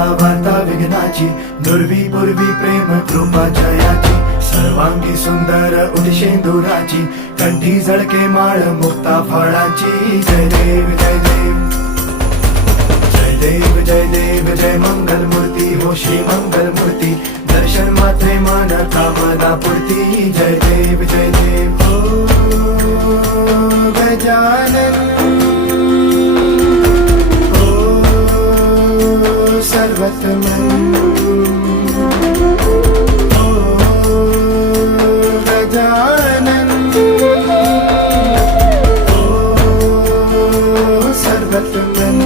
आता वार्ता विघ्नाची, दुर्वी पूर्वी प्रेम कृपा जयाची, सर्वांगी सुंदर उदिशेंदुराची, कंठी झळके माळ मुक्ता फळाची. जय देव जय देव जय देव जय देव जय मंगल मूर्ती हो श्री मंगल मूर्ती, दर्शन मात्रे मन कामना पूर्ती. जय देव जय देव हो गजानन हो सर्वतमन हो गजानन हो सर्वतमन.